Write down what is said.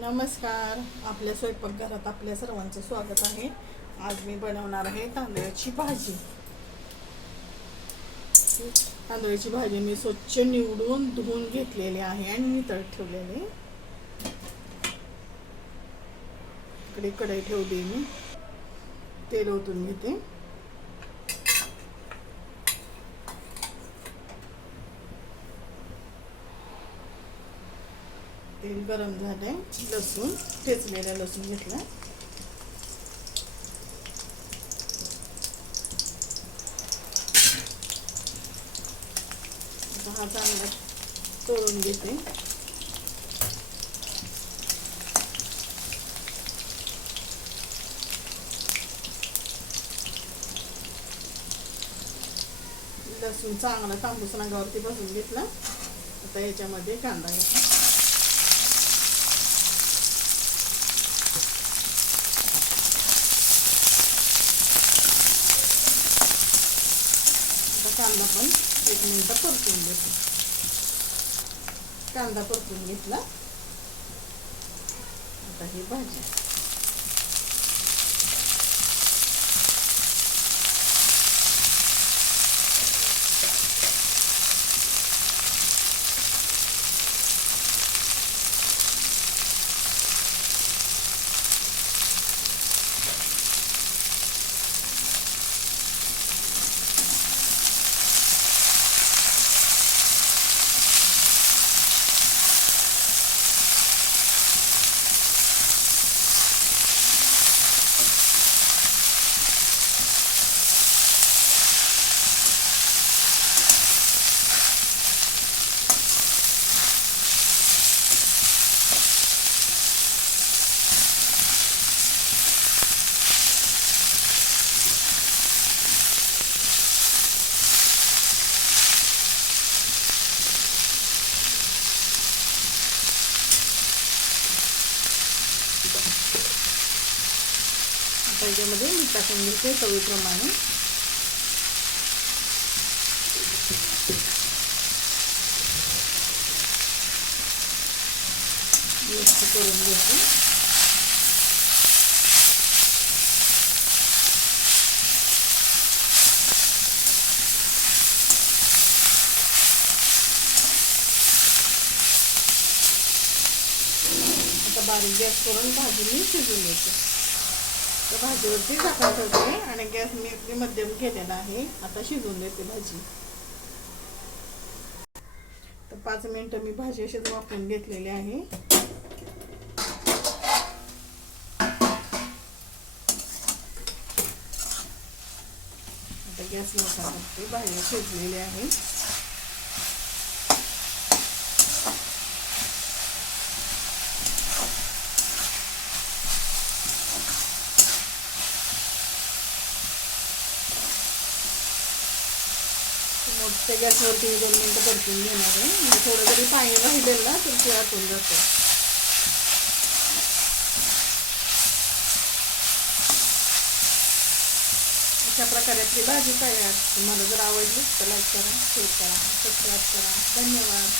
नमस्कार. आपल्या स्वयंपाकघरात आपल्या सर्वांचं स्वागत आहे. आज मी बनवणार आहे तांदळाची भाजी. तांदळाची भाजी मी स्वच्छ निवडून धुवून घेतलेली आहे आणि नितळत ठेवलेली. इकडे कढई ठेवली मी. तेल ओतून घेते. तेल गरम झालं आहे लसूण ठेचलेला लसूण घेतला. हा चांगला तोडून घेते. लसूण चांगला तांबूस रंगावरती बसून घेतला. आता याच्यामध्ये कांदा घेतला. कांदा पण एक मिनटं परतून घेतो. कांदा परतून घेतला. आता ही भाजी. आता याच्यामध्ये मीठ टाकून घेते चवीप्रमाणे. मिक्स करून घेते. बारीक गॅस करून भाजी मी शिजून घेते. तर भाजीवरती झाकण ठेवते आणि गॅस मी अगदी मध्यम केलेला आहे. आता शिजवून देते भाजी. तर पाच मिनटं मी भाजी अशीच वापरून घेतलेली आहे. आता गॅस मोठा भाजी शिजलेली आहे. मोठ्या गॅसवरती मी दोन मिनटं परतून घेणार आहे. म्हणजे थोडं जरी पाणी राहिलेलं ना तर ते आटून जातं. अशा प्रकारे आपली भाजी तयार. तुम्हाला जर आवडली तर लाईक करा शेअर करा सबस्क्राईब करा. धन्यवाद.